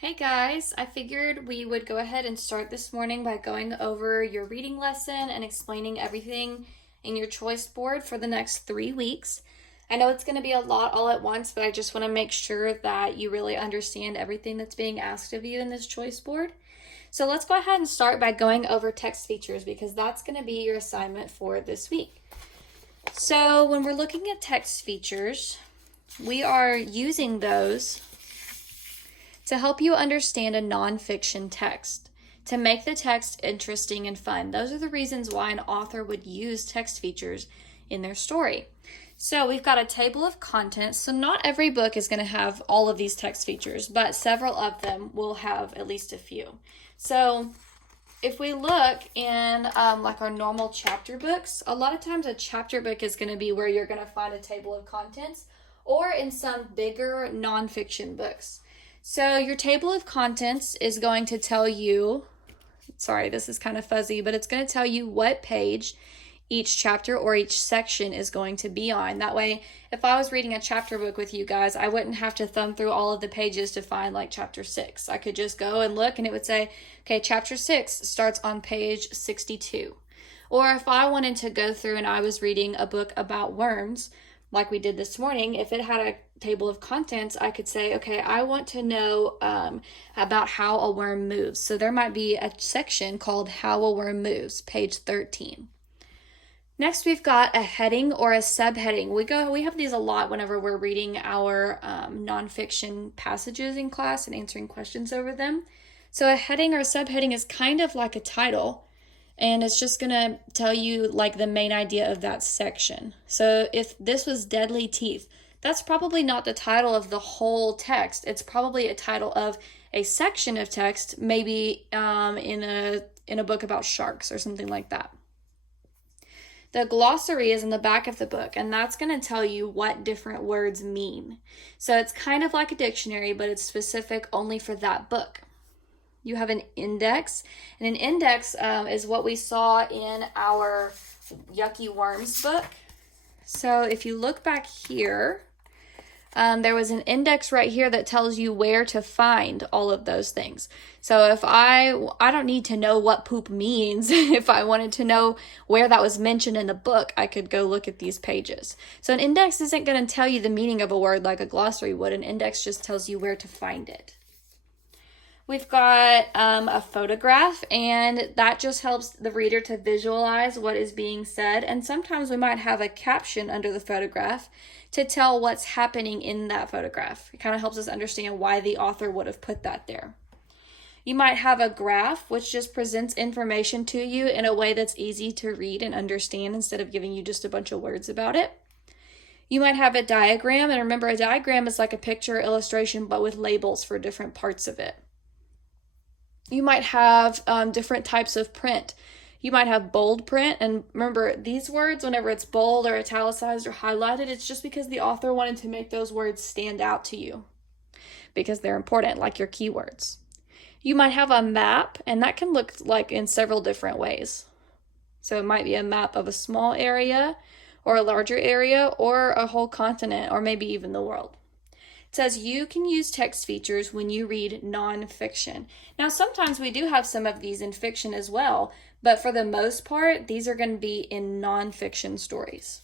Hey guys, I figured we would go ahead and start this morning by going over your reading lesson and explaining everything in your choice board for the next 3 weeks. I know it's going to be a lot all at once, but I just want to make sure that you really understand everything that's being asked of you in this choice board. So let's go ahead and start by going over text features because that's going to be your assignment for this week. So when we're looking at text features, we are using those to help you understand a nonfiction text, to make the text interesting and fun. Those are the reasons why an author would use text features in their story. So we've got a table of contents. So not every book is going to have all of these text features, but several of them will have at least a few. So if we look in like our normal chapter books, a lot of times a chapter book is going to be where you're going to find a table of contents, or in some bigger nonfiction books. So your table of contents is going to tell you, sorry, this is kind of fuzzy, but it's going to tell you what page each chapter or each section is going to be on. That way, if I was reading a chapter book with you guys, I wouldn't have to thumb through all of the pages to find like chapter 6. I could just go and look and it would say, okay, chapter 6 starts on page 62. Or if I wanted to go through and I was reading a book about worms, like we did this morning, if it had a table of contents, I could say, okay, I want to know about how a worm moves. So there might be a section called How a Worm Moves, page 13. Next, we've got a heading or a subheading. We have these a lot whenever we're reading our nonfiction passages in class and answering questions over them. So a heading or a subheading is kind of like a title, and it's just going to tell you like the main idea of that section. So if this was Deadly Teeth, that's probably not the title of the whole text. It's probably a title of a section of text, maybe in a book about sharks or something like that. The glossary is in the back of the book, and that's going to tell you what different words mean. So it's kind of like a dictionary, but it's specific only for that book. You have an index, and an index is what we saw in our Yucky Worms book. So if you look back here, there was an index right here that tells you where to find all of those things. So if I don't need to know what poop means. If I wanted to know where that was mentioned in the book, I could go look at these pages. So an index isn't going to tell you the meaning of a word like a glossary would. An index just tells you where to find it. We've got a photograph, and that just helps the reader to visualize what is being said. And sometimes we might have a caption under the photograph to tell what's happening in that photograph. It kind of helps us understand why the author would have put that there. You might have a graph, which just presents information to you in a way that's easy to read and understand instead of giving you just a bunch of words about it. You might have a diagram, and remember, a diagram is like a picture or illustration, but with labels for different parts of it. You might have different types of print. You might have bold print, and remember, these words, whenever it's bold or italicized or highlighted, it's just because the author wanted to make those words stand out to you because they're important, like your keywords. You might have a map, and that can look like in several different ways. So it might be a map of a small area or a larger area or a whole continent or maybe even the world. It says you can use text features when you read nonfiction. Now, sometimes we do have some of these in fiction as well, but for the most part, these are going to be in nonfiction stories.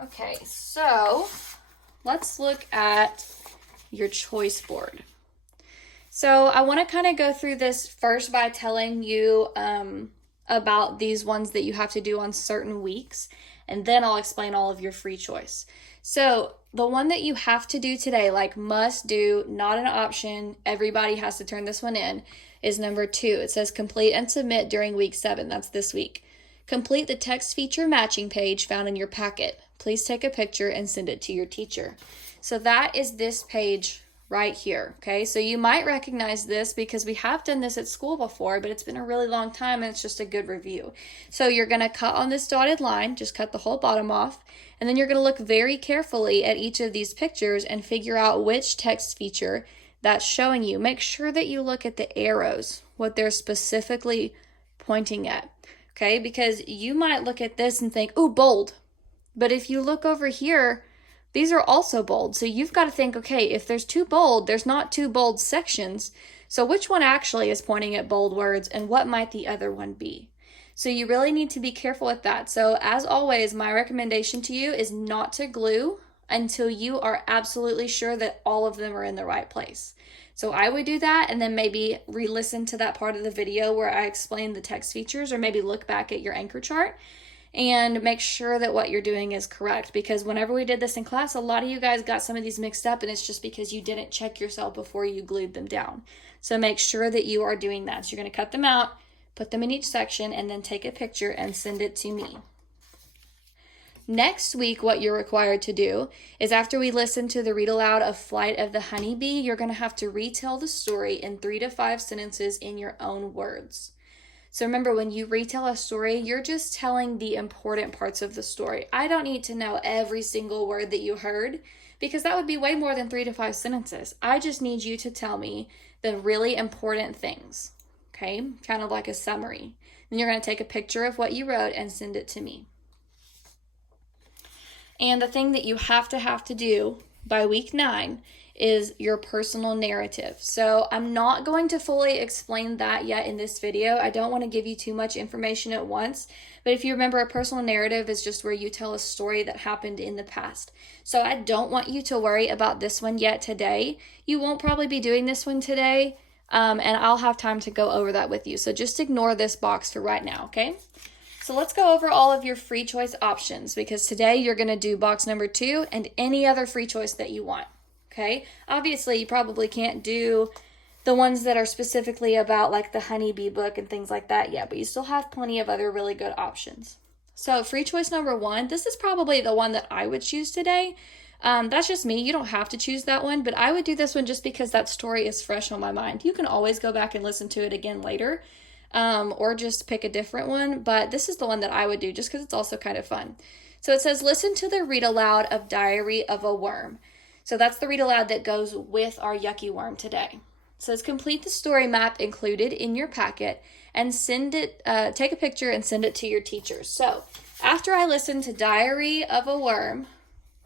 Okay, so let's look at your choice board. So I want to kind of go through this first by telling you about these ones that you have to do on certain weeks, and then I'll explain all of your free choice. So the one that you have to do today, like must do, not an option, everybody has to turn this one in, is number 2. It says complete and submit during week 7. That's this week. Complete the text feature matching page found in your packet. Please take a picture and send it to your teacher. So that is this page right here, okay? So you might recognize this because we have done this at school before, but it's been a really long time and it's just a good review. So you're going to cut on this dotted line, just cut the whole bottom off, and then you're going to look very carefully at each of these pictures and figure out which text feature that's showing you. Make sure that you look at the arrows, what they're specifically pointing at, okay? Because you might look at this and think, ooh, bold. But if you look over here, these are also bold. So you've got to think, okay, if there's two bold, there's not two bold sections. So which one actually is pointing at bold words and what might the other one be? So you really need to be careful with that. So as always, my recommendation to you is not to glue until you are absolutely sure that all of them are in the right place. So I would do that and then maybe re-listen to that part of the video where I explain the text features, or maybe look back at your anchor chart and make sure that what you're doing is correct. Because whenever we did this in class, a lot of you guys got some of these mixed up, and it's just because you didn't check yourself before you glued them down. So make sure that you are doing that. So you're going to cut them out, put them in each section, and then take a picture and send it to me. Next week, what you're required to do is, after we listen to the read aloud of Flight of the Honeybee, you're going to have to retell the story in 3 to 5 sentences in your own words. So remember, when you retell a story, you're just telling the important parts of the story. I don't need to know every single word that you heard, because that would be way more than 3 to 5 sentences. I just need you to tell me the really important things, okay? Kind of like a summary. Then you're going to take a picture of what you wrote and send it to me. And the thing that you have to do by week 9 is your personal narrative. So I'm not going to fully explain that yet in this video. I don't want to give you too much information at once. But if you remember, a personal narrative is just where you tell a story that happened in the past. So I don't want you to worry about this one yet today. You won't probably be doing this one today, and I'll have time to go over that with you. So just ignore this box for right now, okay? So let's go over all of your free choice options, because today you're going to do box number 2 and any other free choice that you want, okay? Obviously, you probably can't do the ones that are specifically about like the honeybee book and things like that yet, but you still have plenty of other really good options. So free choice number 1, this is probably the one that I would choose today. That's just me. You don't have to choose that one, but I would do this one just because that story is fresh on my mind. You can always go back and listen to it again later. Or just pick a different one, but this is the one that I would do just because it's also kind of fun. So it says, listen to the read aloud of Diary of a Worm. So that's the read aloud that goes with our yucky worm today. It says, complete the story map included in your packet and send it, take a picture and send it to your teachers. So after I listen to Diary of a Worm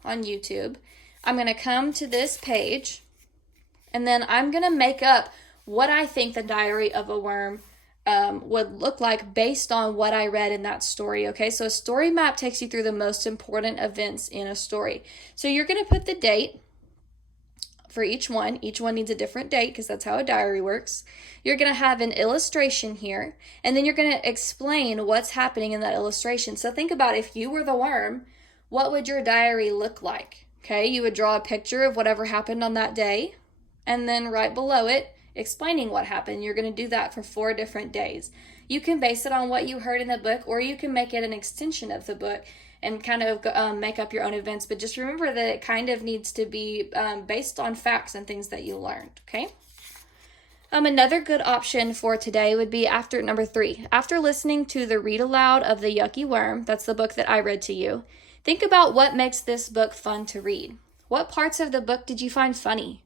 on YouTube, I'm going to come to this page, and then I'm going to make up what I think the Diary of a Worm would look like based on what I read in that story, okay? So a story map takes you through the most important events in a story. So you're going to put the date for each one. Each one needs a different date because that's how a diary works. You're going to have an illustration here, and then you're going to explain what's happening in that illustration. So think about, if you were the worm, what would your diary look like? Okay, you would draw a picture of whatever happened on that day, and then right below it, explaining what happened. You're going to do that for 4 different days. You can base it on what you heard in the book, or you can make it an extension of the book and kind of make up your own events. But just remember that it kind of needs to be based on facts and things that you learned, okay? Another good option for today would be after number 3. After listening to the read aloud of The Yucky Worm, that's the book that I read to you, think about what makes this book fun to read. What parts of the book did you find funny?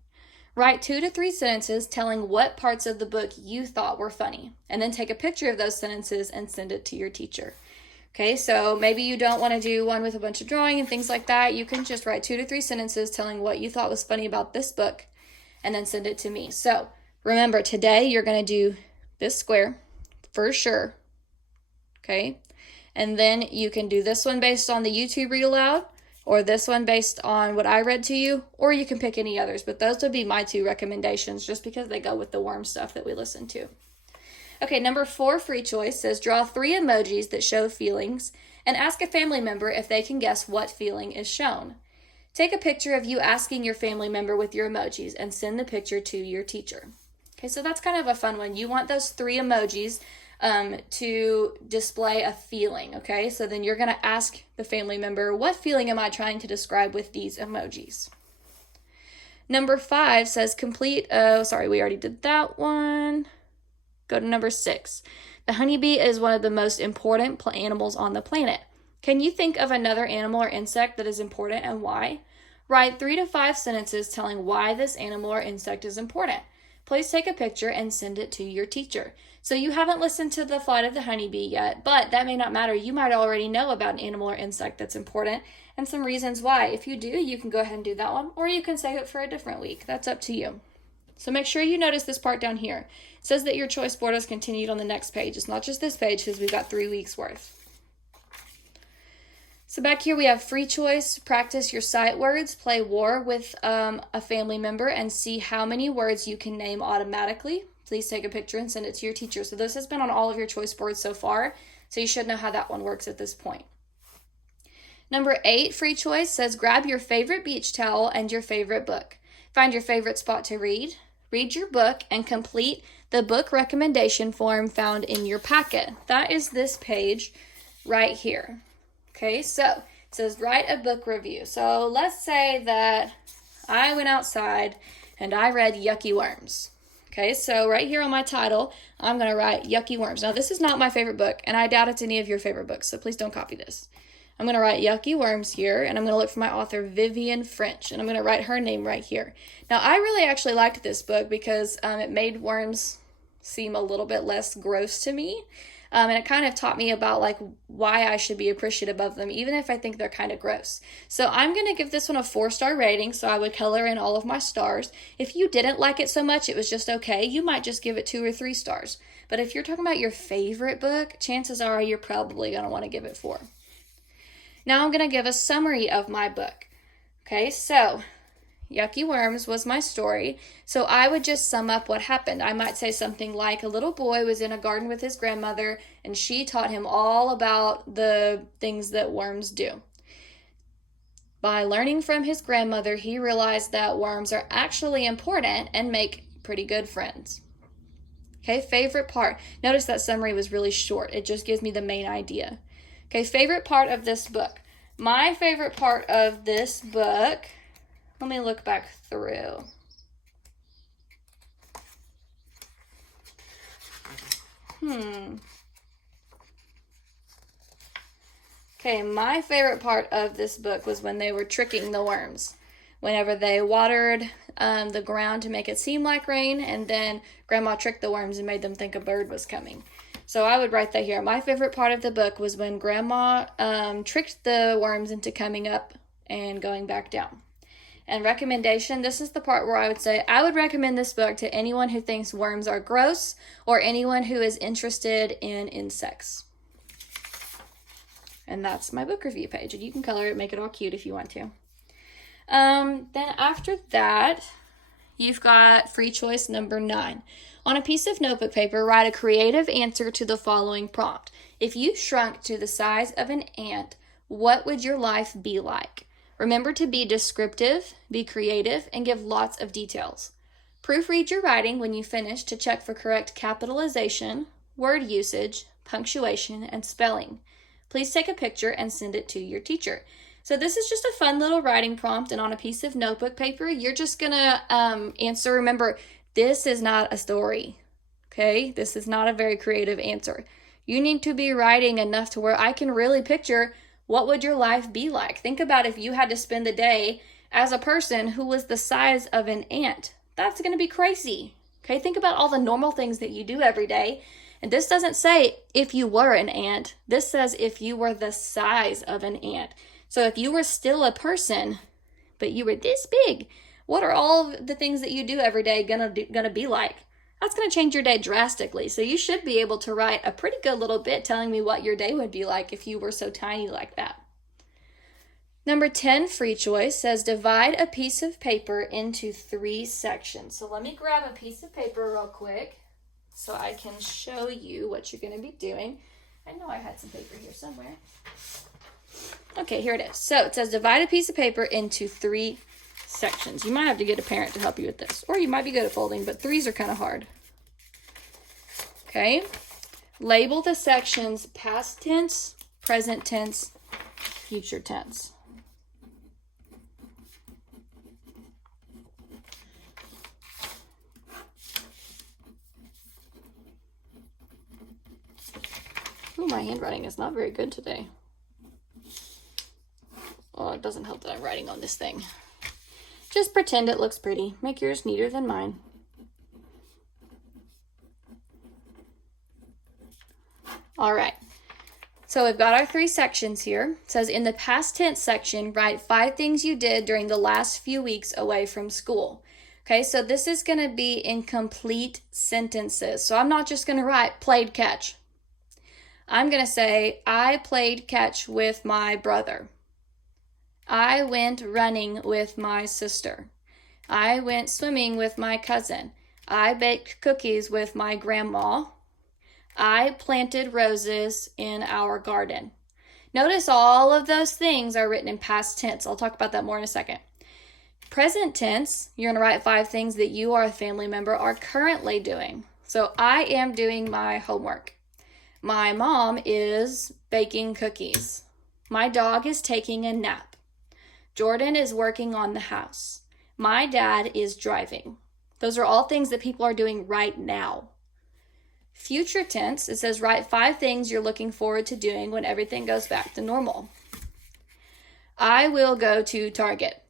Write 2 to 3 sentences telling what parts of the book you thought were funny, and then take a picture of those sentences and send it to your teacher. Okay, so maybe you don't want to do one with a bunch of drawing and things like that. You can just write 2 to 3 sentences telling what you thought was funny about this book and then send it to me. So remember, today you're going to do this square for sure, okay? And then you can do this one based on the YouTube read aloud, or this one based on what I read to you, or you can pick any others. But those would be my 2 recommendations just because they go with the worm stuff that we listened to. Okay, number 4 free choice says, draw 3 emojis that show feelings and ask a family member if they can guess what feeling is shown. Take a picture of you asking your family member with your emojis and send the picture to your teacher. Okay, so that's kind of a fun one. You want those 3 emojis to display a feeling, okay? So then you're going to ask the family member, what feeling am I trying to describe with these emojis? Number 5 says complete, we already did that one. Go to number 6. The honeybee is one of the most important animals on the planet. Can you think of another animal or insect that is important and why? Write 3 to 5 sentences telling why this animal or insect is important. Please take a picture and send it to your teacher. So you haven't listened to the flight of the honeybee yet, but that may not matter. You might already know about an animal or insect that's important and some reasons why. If you do, you can go ahead and do that one, or you can save it for a different week. That's up to you. So make sure you notice this part down here. It says that your choice board is continued on the next page. It's not just this page because we've got 3 weeks worth. So back here we have free choice. Practice your sight words. Play war with a family member and see how many words you can name automatically. Please take a picture and send it to your teacher. So this has been on all of your choice boards so far, so you should know how that one works at this point. Number 8, free choice, says grab your favorite beach towel and your favorite book. Find your favorite spot to read. Read your book and complete the book recommendation form found in your packet. That is this page right here. Okay, so it says write a book review. So let's say that I went outside and I read Yucky Worms. Okay, so right here on my title, I'm going to write Yucky Worms. Now, this is not my favorite book, and I doubt it's any of your favorite books, so please don't copy this. I'm going to write Yucky Worms here, and I'm going to look for my author, Vivian French, and I'm going to write her name right here. Now, I really actually liked this book because it made worms seem a little bit less gross to me. And it kind of taught me about like why I should be appreciative of them, even if I think they're kind of gross. So I'm going to give this one a 4-star rating, so I would color in all of my stars. If you didn't like it so much, it was just okay, you might just give it 2 or 3 stars. But if you're talking about your favorite book, chances are you're probably going to want to give it 4. Now I'm going to give a summary of my book. Okay, so Yucky Worms was my story, so I would just sum up what happened. I might say something like a little boy was in a garden with his grandmother, and she taught him all about the things that worms do. By learning from his grandmother, he realized that worms are actually important and make pretty good friends. Okay, favorite part. Notice that summary was really short. It just gives me the main idea. Okay, favorite part of this book. My favorite part of this book, let me look back through. Okay, my favorite part of this book was when they were tricking the worms. Whenever they watered the ground to make it seem like rain, and then Grandma tricked the worms and made them think a bird was coming. So I would write that here. My favorite part of the book was when Grandma tricked the worms into coming up and going back down. And recommendation, this is the part where I would say I would recommend this book to anyone who thinks worms are gross or anyone who is interested in insects. And that's my book review page. And you can color it, make it all cute if you want to. Then after that, you've got free choice number 9. On a piece of notebook paper, write a creative answer to the following prompt. If you shrunk to the size of an ant, what would your life be like? Remember to be descriptive, be creative, and give lots of details. Proofread your writing when you finish to check for correct capitalization, word usage, punctuation, and spelling. Please take a picture and send it to your teacher. So this is just a fun little writing prompt, and on a piece of notebook paper, you're just going to answer. Remember, this is not a story, okay? This is not a very creative answer. You need to be writing enough to where I can really picture what would your life be like. Think about if you had to spend the day as a person who was the size of an ant. That's going to be crazy, okay? Think about all the normal things that you do every day. And this doesn't say if you were an ant. This says if you were the size of an ant. So if you were still a person, but you were this big, what are all the things that you do every day gonna be like? That's going to change your day drastically. So you should be able to write a pretty good little bit telling me what your day would be like if you were so tiny like that. Number 10, free choice, says divide a piece of paper into 3 sections. So let me grab a piece of paper real quick so I can show you what you're going to be doing. I know I had some paper here somewhere. Okay, here it is. So it says divide a piece of paper into 3 sections. You might have to get a parent to help you with this, or you might be good at folding, but 3s are kind of hard. Okay, label the sections past tense, present tense, future tense. Oh, my handwriting is not very good today. Oh, it doesn't help that I'm writing on this thing. Just pretend it looks pretty. Make yours neater than mine. All right. So we've got our 3 sections here. It says in the past tense section, write 5 things you did during the last few weeks away from school. Okay, so this is going to be in complete sentences. So I'm not just going to write played catch. I'm going to say, I played catch with my brother. I went running with my sister. I went swimming with my cousin. I baked cookies with my grandma. I planted roses in our garden. Notice all of those things are written in past tense. I'll talk about that more in a second. Present tense, you're going to write 5 things that you or a family member are currently doing. So I am doing my homework. My mom is baking cookies. My dog is taking a nap. Jordan is working on the house. My dad is driving. Those are all things that people are doing right now. Future tense, it says write 5 things you're looking forward to doing when everything goes back to normal. I will go to Target.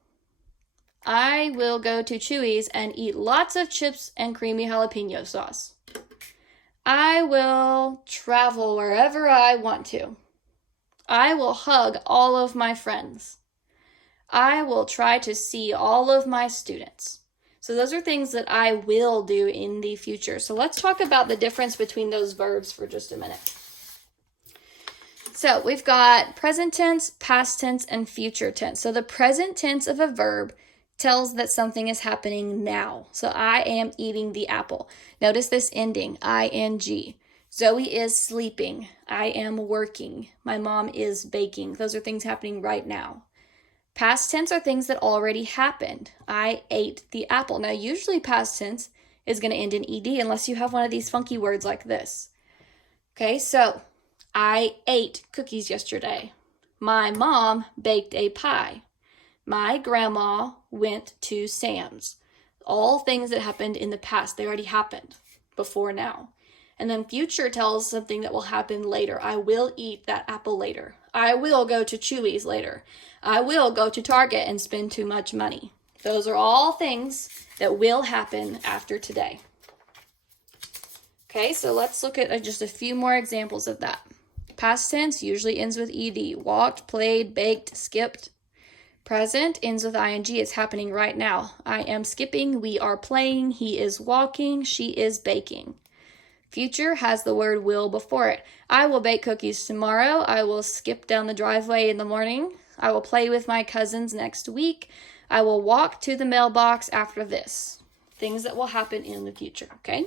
I will go to Chewy's and eat lots of chips and creamy jalapeno sauce. I will travel wherever I want to. I will hug all of my friends. I will try to see all of my students. So those are things that I will do in the future. So let's talk about the difference between those verbs for just a minute. So we've got present tense, past tense, and future tense. So the present tense of a verb tells that something is happening now. So I am eating the apple. Notice this ending, ing. Zoe is sleeping. I am working. My mom is baking. Those are things happening right now. Past tense are things that already happened. I ate the apple. Now, usually past tense is going to end in ed unless you have one of these funky words like this. Okay, so I ate cookies yesterday. My mom baked a pie. My grandma went to Sam's. All things that happened in the past. They already happened before now. And then future tells something that will happen later. I will eat that apple later. I will go to Chewy's later. I will go to Target and spend too much money. Those are all things that will happen after today. Okay, so let's look at just a few more examples of that. Past tense usually ends with ed. Walked, played, baked, skipped. Present ends with ing. It's happening right now. I am skipping. We are playing. He is walking. She is baking. Future has the word will before it. I will bake cookies tomorrow. I will skip down the driveway in the morning. I will play with my cousins next week. I will walk to the mailbox after this. Things that will happen in the future, okay?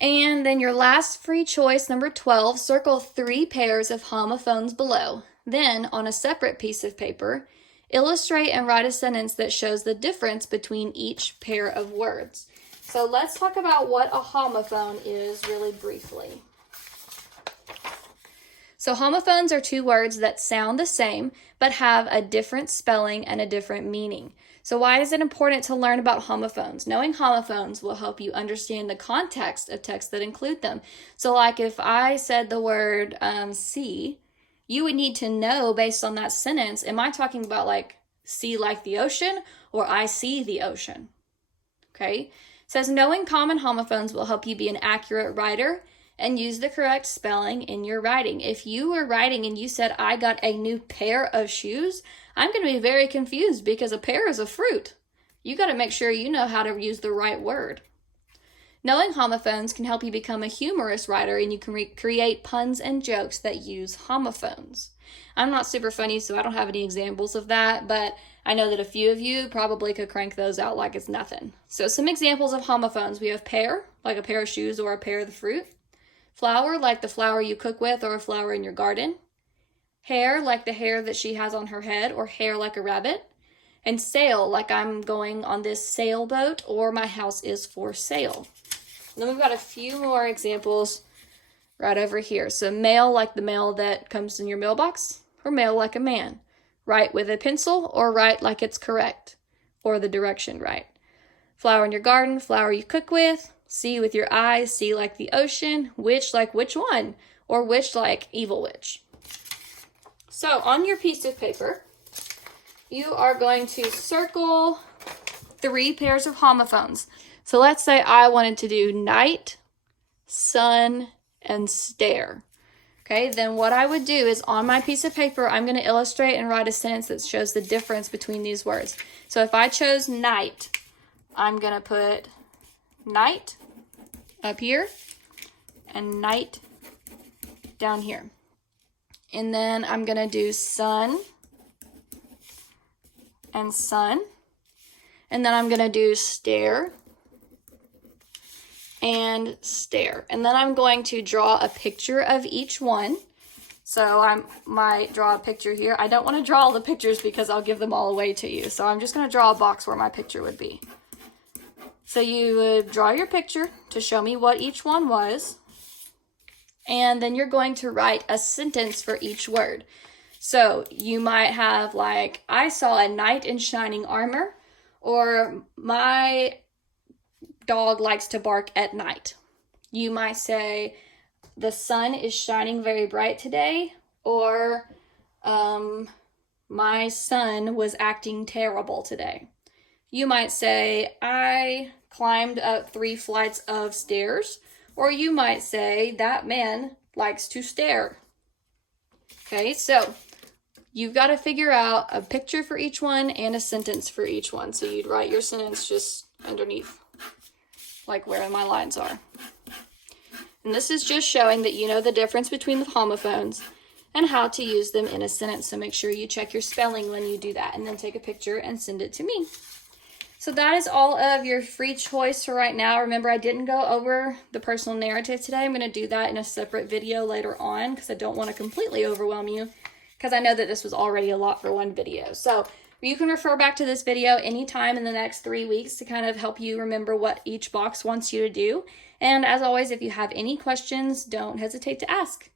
And then your last free choice, number 12, circle 3 pairs of homophones below. Then, on a separate piece of paper, illustrate and write a sentence that shows the difference between each pair of words. So let's talk about what a homophone is really briefly. So homophones are 2 words that sound the same, but have a different spelling and a different meaning. So why is it important to learn about homophones? Knowing homophones will help you understand the context of texts that include them. So like if I said the word see, you would need to know based on that sentence, am I talking about like see like the ocean or I see the ocean? Okay? It says knowing common homophones will help you be an accurate writer and use the correct spelling in your writing. If you were writing and you said, I got a new pair of shoes, I'm going to be very confused because a pear is a fruit. You got to make sure you know how to use the right word. Knowing homophones can help you become a humorous writer, and you can create puns and jokes that use homophones. I'm not super funny, so I don't have any examples of that, but I know that a few of you probably could crank those out like it's nothing. So some examples of homophones. We have pear, like a pair of shoes or a pear of the fruit. Flower, like the flower you cook with or a flower in your garden. Hair, like the hair that she has on her head or hair like a rabbit. And sail, like I'm going on this sailboat or my house is for sale. And then we've got a few more examples right over here. So mail, like the mail that comes in your mailbox, or mail like a man. Write with a pencil or write like it's correct, or the direction right. Flower in your garden, flower you cook with. See with your eyes, see like the ocean. Witch, like which one, or witch like evil witch. So on your piece of paper, you are going to circle 3 pairs of homophones. So let's say I wanted to do night, sun, and stare. Okay, then what I would do is on my piece of paper, I'm going to illustrate and write a sentence that shows the difference between these words. So if I chose night, I'm going to put night up here and night down here. And then I'm going to do sun and sun. And then I'm going to do stare and stare. And then I'm going to draw a picture of each one. So I might draw a picture here. I don't want to draw all the pictures because I'll give them all away to you. So I'm just going to draw a box where my picture would be. So you would draw your picture to show me what each one was. And then you're going to write a sentence for each word. So you might have like, I saw a knight in shining armor, or my dog likes to bark at night. You might say, the sun is shining very bright today, or my son was acting terrible today. You might say, I climbed up 3 flights of stairs, or you might say, that man likes to stare. Okay, so you've got to figure out a picture for each one and a sentence for each one. So you'd write your sentence just underneath, like where my lines are. And this is just showing that you know the difference between the homophones and how to use them in a sentence. So make sure you check your spelling when you do that, and then take a picture and send it to me. So that is all of your free choice for right now. Remember, I didn't go over the personal narrative today. I'm going to do that in a separate video later on because I don't want to completely overwhelm you, because I know that this was already a lot for one video. So you can refer back to this video anytime in the next 3 weeks to kind of help you remember what each box wants you to do. And as always, if you have any questions, don't hesitate to ask.